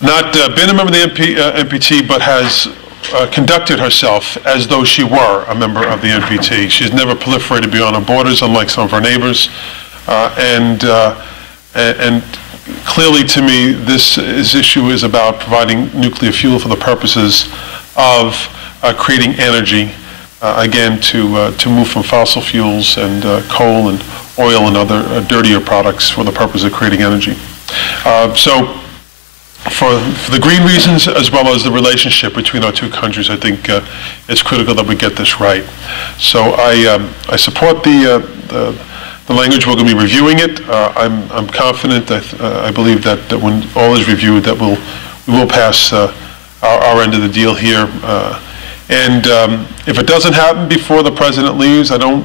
not been a member of the NPT, but has conducted herself as though she were a member of the NPT. She's never proliferated beyond her borders, unlike some of her neighbors. And clearly, to me, this issue is about providing nuclear fuel for the purposes of creating energy, again, to move from fossil fuels and coal and oil and other dirtier products for the purpose of creating energy. So for the green reasons, as well as the relationship between our two countries, I think it's critical that we get this right. So I support the language. We're going to be reviewing it. I'm confident that I believe that when all is reviewed, that we will pass our end of the deal here. And if it doesn't happen before the president leaves, I don't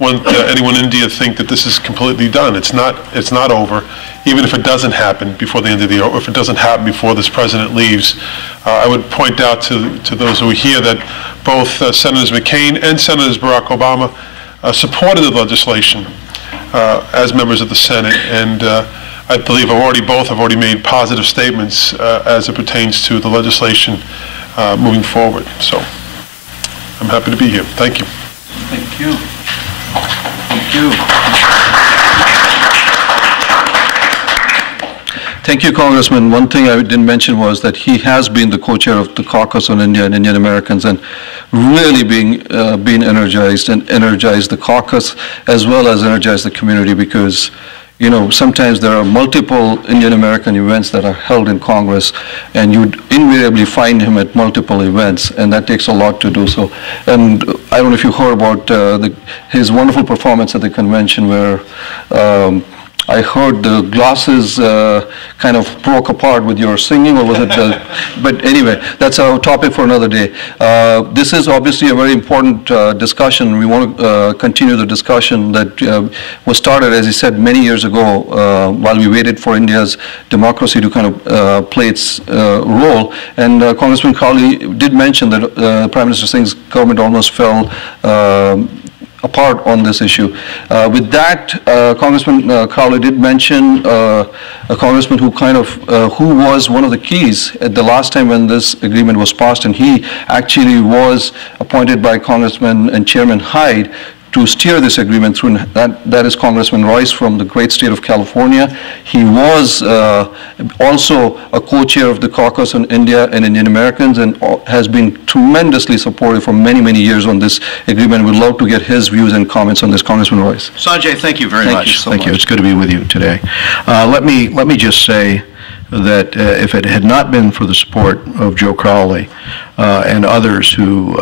want anyone in India to think that this is completely done. It's not over. Even if it doesn't happen before the end of the year, or if it doesn't happen before this president leaves, I would point out to those who are here that both Senators McCain and Senators Barack Obama supported the legislation as members of the Senate, and I believe both have already made positive statements as it pertains to the legislation moving forward. So I'm happy to be here. Thank you. Thank you. Thank you. Thank you, Congressman. One thing I didn't mention was that he has been the co-chair of the Caucus on India and Indian Americans, and really been energized the caucus as well as energized the community, because sometimes there are multiple Indian American events that are held in Congress, and you'd invariably find him at multiple events, and that takes a lot to do so. And I don't know if you heard about his wonderful performance at the convention, where I heard the glasses kind of broke apart with your singing, or was it? But anyway, that's a topic for another day. This is obviously a very important discussion. We want to continue the discussion that was started, as he said, many years ago, while we waited for India's democracy to kind of play its role. And Congressman Crowley did mention that Prime Minister Singh's government almost fell apart on this issue. With that, Congressman Crowley did mention a congressman who who was one of the keys at the last time when this agreement was passed, and he actually was appointed by Congressman and Chairman Hyde to steer this agreement through. That is Congressman Royce from the great state of California. He was also a co-chair of the Caucus on India and Indian Americans, and has been tremendously supportive for many, many years on this agreement. We'd love to get his views and comments on this. Congressman Royce. Sanjay, thank you very much. Thank you. It's good to be with you today. Let me just say that if it had not been for the support of Joe Crowley and others who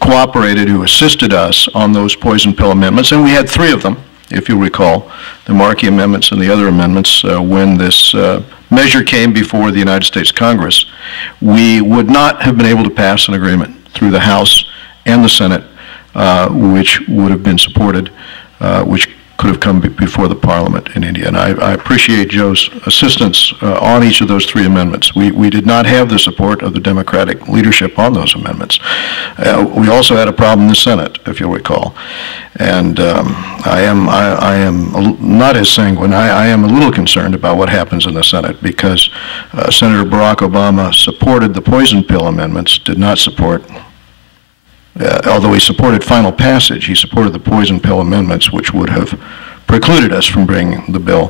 cooperated, who assisted us on those poison pill amendments, and we had 3 of them, if you recall, the Markey amendments and the other amendments, when this measure came before the United States Congress, we would not have been able to pass an agreement through the House and the Senate, which would have been supported, which could have come before the Parliament in India. And I appreciate Joe's assistance on each of those 3 amendments. We did not have the support of the Democratic leadership on those amendments. We also had a problem in the Senate, if you'll recall. And I am not as sanguine. I am a little concerned about what happens in the Senate, because Senator Barack Obama supported the poison pill amendments, did not support although he supported final passage, he supported the poison pill amendments, which would have precluded us from bringing the bill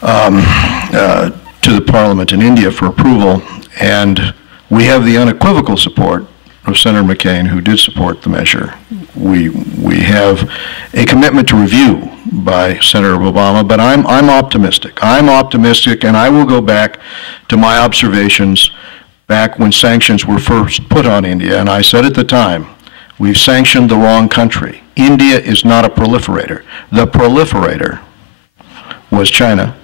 to the Parliament in India for approval. And we have the unequivocal support of Senator McCain, who did support the measure. We have a commitment to review by Senator Obama, but I'm optimistic. I'm optimistic, and I will go back to my observations back when sanctions were first put on India, and I said at the time, we've sanctioned the wrong country. India is not a proliferator. The proliferator was China,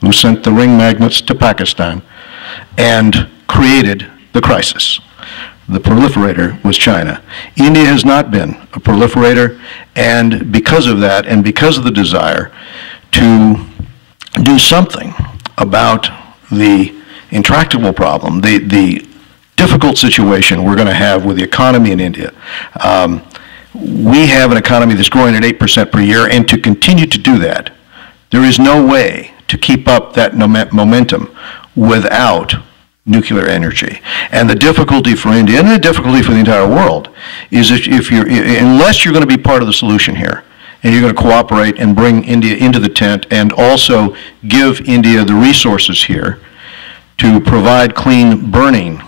who sent the ring magnets to Pakistan and created the crisis. The proliferator was China. India has not been a proliferator, and because of that, and because of the desire to do something about the intractable problem, the difficult situation we're going to have with the economy in India. We have an economy that's growing at 8% per year, and to continue to do that, there is no way to keep up that momentum without nuclear energy. And the difficulty for India, and the difficulty for the entire world, is unless you're going to be part of the solution here, and you're going to cooperate and bring India into the tent and also give India the resources here to provide clean burning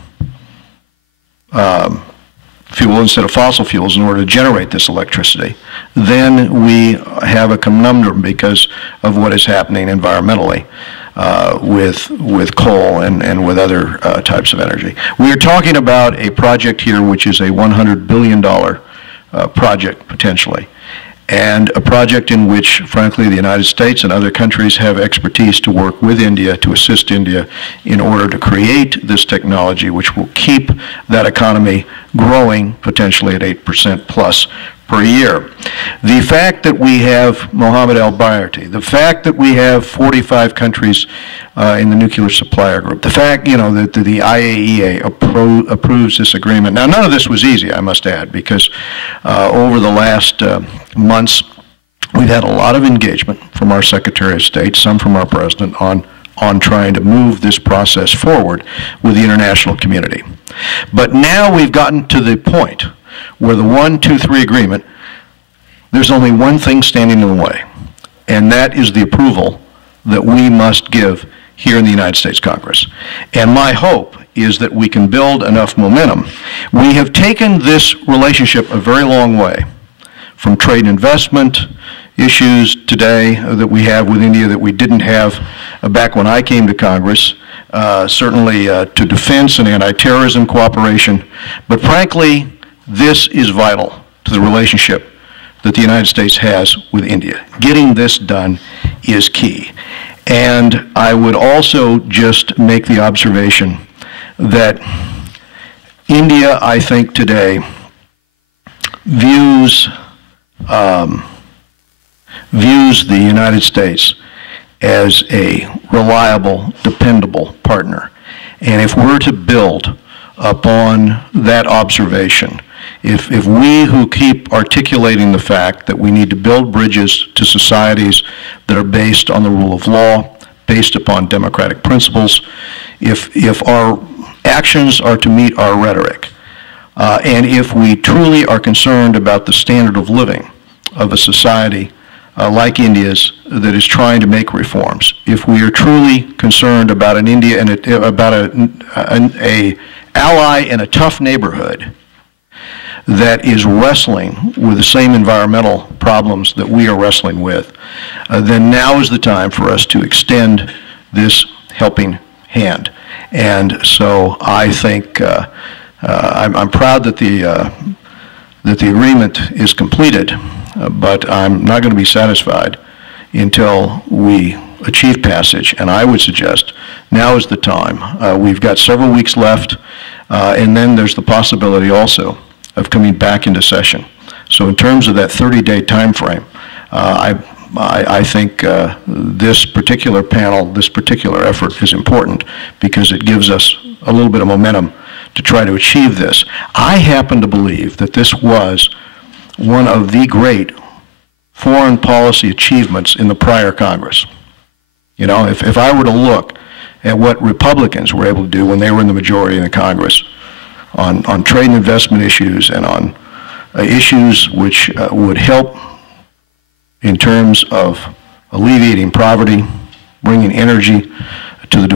fuel instead of fossil fuels in order to generate this electricity, then we have a conundrum because of what is happening environmentally with coal and with other types of energy. We are talking about a project here which is a $100 billion project potentially, and a project in which, frankly, the United States and other countries have expertise to work with India, to assist India in order to create this technology which will keep that economy growing potentially at 8% plus per year. The fact that we have Mohammed al-Bayadr, the fact that we have 45 countries in the nuclear supplier group, the fact, that the IAEA approves this agreement. Now, none of this was easy, I must add, because over the last months, we've had a lot of engagement from our Secretary of State, some from our President, on trying to move this process forward with the international community. But now we've gotten to the point where the 1, 2, 3 agreement, there's only one thing standing in the way, and that is the approval that we must give here in the United States Congress. And my hope is that we can build enough momentum. We have taken this relationship a very long way, from trade and investment issues today that we have with India that we didn't have back when I came to Congress, certainly to defense and anti-terrorism cooperation. But frankly, this is vital to the relationship that the United States has with India. Getting this done is key. And I would also just make the observation that India, I think today, views the United States as a reliable, dependable partner. And if we're to build upon that observation, if we who keep articulating the fact that we need to build bridges to societies that are based on the rule of law, based upon democratic principles, if our actions are to meet our rhetoric, and if we truly are concerned about the standard of living of a society like India's that is trying to make reforms, if we are truly concerned about an India and about a ally in a tough neighborhood that is wrestling with the same environmental problems that we are wrestling with, then now is the time for us to extend this helping hand. And so I think I'm proud that the agreement is completed, but I'm not going to be satisfied until we achieve passage. And I would suggest now is the time. We've got several weeks left, and then there's the possibility also of coming back into session. So in terms of that 30-day time frame, I think this particular panel, this particular effort is important because it gives us a little bit of momentum to try to achieve this. I happen to believe that this was one of the great foreign policy achievements in the prior Congress. You know, if I were to look at what Republicans were able to do when they were in the majority in the Congress on trade and investment issues and on issues which would help in terms of alleviating poverty, bringing energy to the